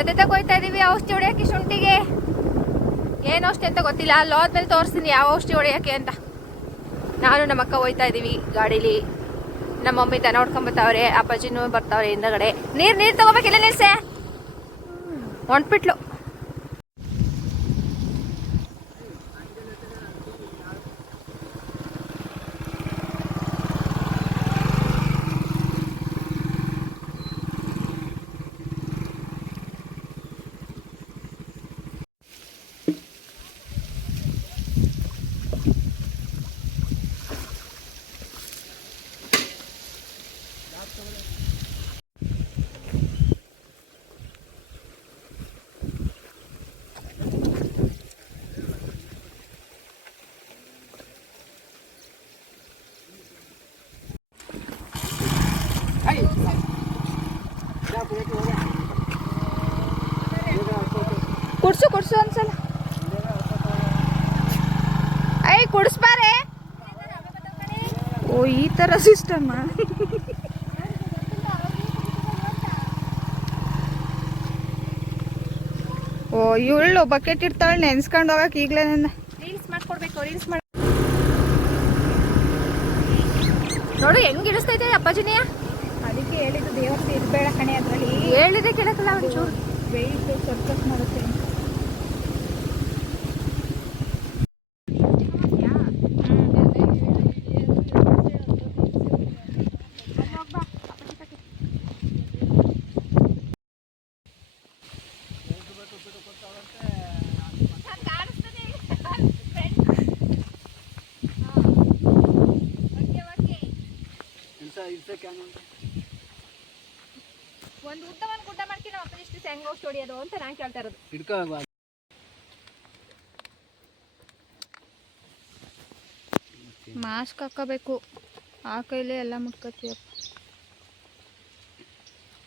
ಜೊತೆ ತಗೋಯ್ತಾ ಇದೀವಿ, ಔಷಧಿ ಹೊಡೆಯಕ್ಕೆ ಶುಂಠಿಗೆ. ಏನು ಔಷಧಿ ಅಂತ ಗೊತ್ತಿಲ್ಲ ಅಲ್ಲಿ ಹೋದ್ಮೇಲೆ ತೋರಿಸ್ತೀನಿ, ಯಾವ ಔಷಧಿ ಹೊಡೆಯಕ್ಕೆ ಅಂತ. ನಾನು ನಮ್ಮ ಅಕ್ಕ ಹೋಯ್ತಾ ಇದೀವಿ ಗಾಡೀಲಿ. ನಮ್ಮ ಮಮ್ಮಿ ದನ ಹೊಡ್ಕೊಂಬತ್ತವ್ರೆ, ಅಪ್ಪಾಜಿನೂ ಬರ್ತಾವ್ರೆ ಹಿಂದಗಡೆ. ನೀರು ನೀರು ತಗೋಬೇಕಿಲ್ಲ ನಿಲ್ಸೆ. ಹೊಂಟ್ಬಿಟ್ಲು ಕುಡ್ಸು ಕುಡ್ಸು ಒಂದ್ಸಲ. ಐ ಕುಡಿಸ್ಬಾರೆ. ಓ, ಈ ಥರ ಸಿಸ್ಟಮ್ ಓ, ಇವಳು ಬಕೆಟ್ ಇರ್ತಾಳೆ ನೆನ್ಸ್ಕೊಂಡು ಹೋಗಕ್ಕೆ ಈಗಲೇ ನನ್ನ ರೀಲ್ಸ್ ಮಾಡ್ಕೊಡ್ಬೇಕು ರೀಲ್ಸ್ ಮಾಡಿ ನೋಡು, ಹೆಂಗ್ ಇಳಿಸ್ತೈತೆ ಅಪ್ಪಾಜಿನಿಯ? ಅದಕ್ಕೆ ಹೇಳಿದ್ದು ದೇವಸ್ಥೆ ಇರಬೇಡ ಕಣೆ ಅದರಲ್ಲಿ. ಹೇಳಿದ್ರೆ ಕೇಳಕ್ಕಲ್ಲ ಒಂಚೂರು. ವೆಯ್ಟ್ ಸರ್ಕಸ್ ಮಾಡುತ್ತೆ ಒಂದು ಉದ್ದವನ್ನು ಗುಡ್ಡ ಮಾಡ್ಕೊಂಡು ನಮ್ಮ ಅಪ್ಪ ಇಷ್ಟು ಹೆಂಗ್ ಹೋಗಿ ಹೊಡಿಯೋದು ಅಂತ ನಾನು ಕೇಳ್ತಾ ಇರೋದು. ಮಾಸ್ಕ್ ಹಾಕೋಬೇಕು. ಆ ಕೈಲೇ ಎಲ್ಲ ಮುಟ್ಕೋತೀವಪ್ಪ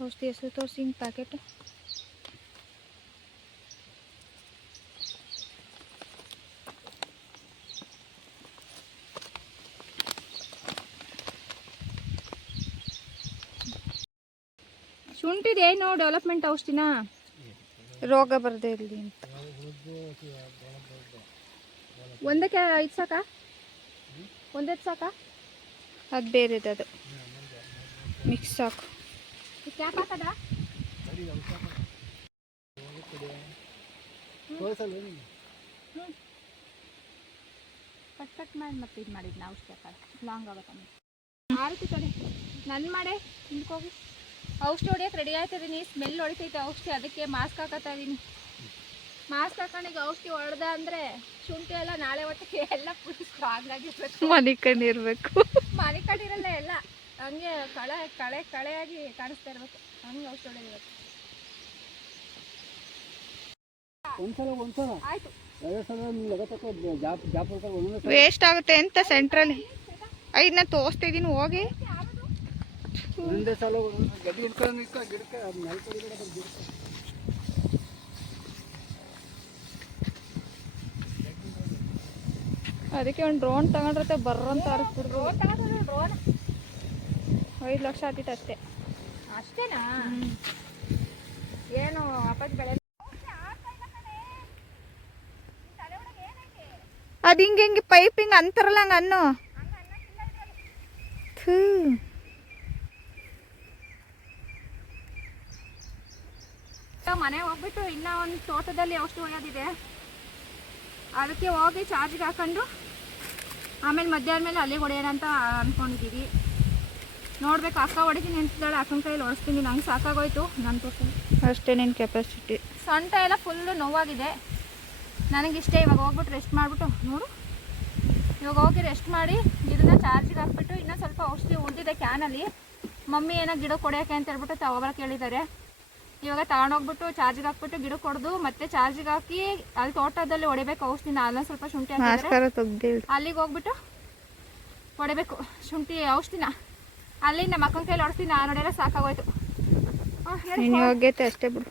ಔಷಧಿ ಹೆಸರು ತೋರಿಸಿ ಹಿಂಗೆ ಪ್ಯಾಕೆಟ್ ಶುಂಠಿದೇನು ಡೆವಲಪ್ಮೆಂಟ್ ಔಷಧಿನ? ರೋಗ ಬರದೇ ಇರಲಿ ಅಂತ. ಒಂದಕ್ಕೆ ಐದು ಸಾಕ? ಒಂದೇ ಸಾಕ? ಅದು ಬೇರೆದು ಅದು. ಮಿಕ್ಸ್ ಸಾಕು. ಕ್ಯಾಪ್ ಹಾಕದ? ಕಟ್ ಕಟ್ ಮಾಡಿ ಮತ್ತೆ ಇದು ಮಾಡಿದ್ದು ನಾವು ಲಾಂಗ್ ಆಗುತ್ತೆ? ಆರತಿ ಕಡೆ ನನ್ನ ಮಾಡೆ ಹಿಂದ್ಕೋಗಿ. ಔಷಧಿ ಹೊಡಿಯಕ್ಕೆ ರೆಡಿ ಆಯ್ತಿದ್ದೀನಿ ಸ್ಮೆಲ್ ಹೊಡಿತೈತೆ ಔಷಧಿ ಅದಕ್ಕೆ ಮಾಸ್ಕ್ ಹಾಕತ್ತಾ ಇದ್ದೀನಿ ಮಾಸ್ಕ್ ಹಾಕೊಂಡಿಗೆ ಔಷಧಿ ಹೊಡೆದ ಅಂದರೆ ಶುಂಠಿ ಎಲ್ಲ ನಾಳೆ ಹೊತ್ತಿಗೆ ಎಲ್ಲ ಫುಲ್ ಸ್ಟ್ರಾಂಗ್ ಆಗಿರ್ಬೇಕು. ಮನೆ ಕಟ್ಟಿರಲ್ಲ ಎಲ್ಲ ಹಂಗೆ ಕಳೆ ಕಳೆ ಕಳೆಯಾಗಿ ಕಾಣಿಸ್ತಾ ಇರಬೇಕು. ಹಂಗೆ ಔಷಧಿ ಹೊಡೆದಿರಬೇಕು ಒಂದ್ಸಲ ಒಂದ್ಸಲ. ಆಯ್ತು. ವೇಸ್ಟ್ ಆಗುತ್ತೆ ಅಂತ ಸೆಂಟ್ರಲ್ಲಿ ಐದನ್ನ ನಾನು ತೋರಿಸ್ತಾ ಹೋಗಿ. ಒಂದೊಂದೇ ಸಲ ಗಡ್ಡಿ ಹಿಡ್ಕೊಂಡು ನಿಂತ್ಕೊ ಗಿಡಕ್ಕೆ ಅದು ನೆಲ್ಕೊಂಡು ಗಿಡ ಅದು ಗಿಡಕ್ಕೆ. ಅದಕ್ಕೆ ಒಂದು ಡ್ರೋನ್ ತಗೊಂಡ್ರತೆ ಬರ್ರಂತ ಅರ್ಸ್ಬಿಡ್ರು ಡ್ರೋನ್ ತಗೊಂಡ್ರೆ ಡ್ರೋನ್ ಐದು ಲಕ್ಷ ಆತಿತ್ತು ಅಷ್ಟೇ. ಅಷ್ಟೇನಾ? ಏನು ಅಪ್ಪಾಜಿ ಬೆಳೆ ಅದು ಹಿಂಗೆ ಹಿಂಗೆ ಪೈಪ್ ಹಿಂಗೆ ಅಂತಾರಲ್ಲ ಹಂಗೆ ಅನ್ನು ಮನೆ ಹೋಗ್ಬಿಟ್ಟು ಇನ್ನ ಒಂದು ತೋಟದಲ್ಲಿ ಔಷಧಿ ಹೊಯ್ಯೋದಿದೆ ಅದಕ್ಕೆ ಹೋಗಿ ಚಾರ್ಜ್ಗೆ ಹಾಕೊಂಡು ಆಮೇಲೆ ಮಧ್ಯಾಹ್ನ ಮೇಲೆ ಅಲ್ಲಿಗೆ ಹೊಡೆಯೋಣ ಅಂತ ಅಂದ್ಕೊಂಡಿದ್ದೀವಿ ನೋಡ್ಬೇಕು ಅಕ್ಕ ಹೊಡಿತೀನಿ ಅಂತಿದ್ದಾಳೆ ಅಕ್ಕನ ಕೈಯಲ್ಲಿ ಹೊಡಿಸ್ತೀನಿ ನಂಗೆ ಸಾಕಾಗೋಯ್ತು ನನ್ನ ತೋಟ. ಅಷ್ಟೇ ನಿನ್ನ ಕೆಪಾಸಿಟಿ ಸೊಂಟ ಎಲ್ಲ ಫುಲ್ಲು ನೋವಾಗಿದೆ. ನನಗಿಷ್ಟೇ ಇವಾಗ ಹೋಗ್ಬಿಟ್ಟು ರೆಸ್ಟ್ ಮಾಡಿಬಿಟ್ಟು ನೋಡು ಇವಾಗ ಹೋಗಿ ರೆಸ್ಟ್ ಮಾಡಿ ಇದನ್ನ ಚಾರ್ಜಿಗೆ ಹಾಕ್ಬಿಟ್ಟು ಇನ್ನೂ ಸ್ವಲ್ಪ ಔಷಧಿ ಉಳಿದಿದೆ ಕ್ಯಾನಲ್ಲಿ ಮಮ್ಮಿ ಏನೋ ಗಿಡ ಕೊಡೋಕೆ ಅಂತ ಹೇಳ್ಬಿಟ್ಟು ತಗೊಬರಕ್ಕೆ ಹೇಳಿದ್ದಾರೆ ಇವಾಗ ತಗೊಂಡೋಗ್ಬಿಟ್ಟು ಚಾರ್ಜಿಗೆ ಹಾಕ್ಬಿಟ್ಟು ಗಿಡ ಕೊಡ್ದು ಮತ್ತೆ ಚಾರ್ಜಿಗೆ ಹಾಕಿ ಅಲ್ಲಿ ತೋಟದಲ್ಲಿ ಹೊಡಿಬೇಕು ಔಷಧಿನ ಅಲ್ಲೊಂದು ಸ್ವಲ್ಪ ಶುಂಠಿ ಹಾಕಿದ್ರೆ. ಅಲ್ಲಿಗೆ ಹೋಗ್ಬಿಟ್ಟು ಹೊಡಿಬೇಕು ಶುಂಠಿ ಔಷಧಿನ. ಅಲ್ಲಿ ನಮ್ಮ ಅಕ್ಕನ ಕೈಲಿ ಹೊಡ್ತೀನಿ ನಾನು ನೋಡಿದ್ರೆ ಸಾಕಾಗೋಯ್ತು. ಅಷ್ಟೇ ಬಿಡು.